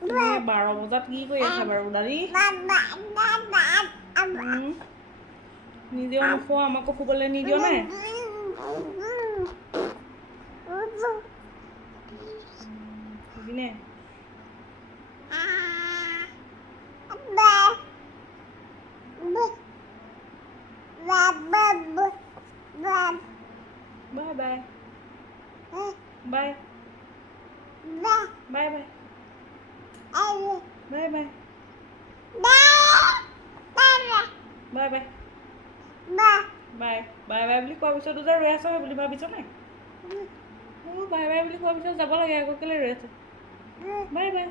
তুমি 12 বজাত কি কৰি আছা বাৰু দাদী? নিজেও নোখোৱা আমাকো শুবলৈ নিদিয় নে? দিনে Bye bye. Bye. Bye bye. Bye bye. Bye bye. Bye. Bye bye বুলি কোৱাৰ পিছতো যে ৰৈ আছ বুলি ভাবিছ নে? বাই বাই বুলি কোৱাৰ পিছত যাব লাগে আকৌ কেলে ৰৈ আছে? Bye bye.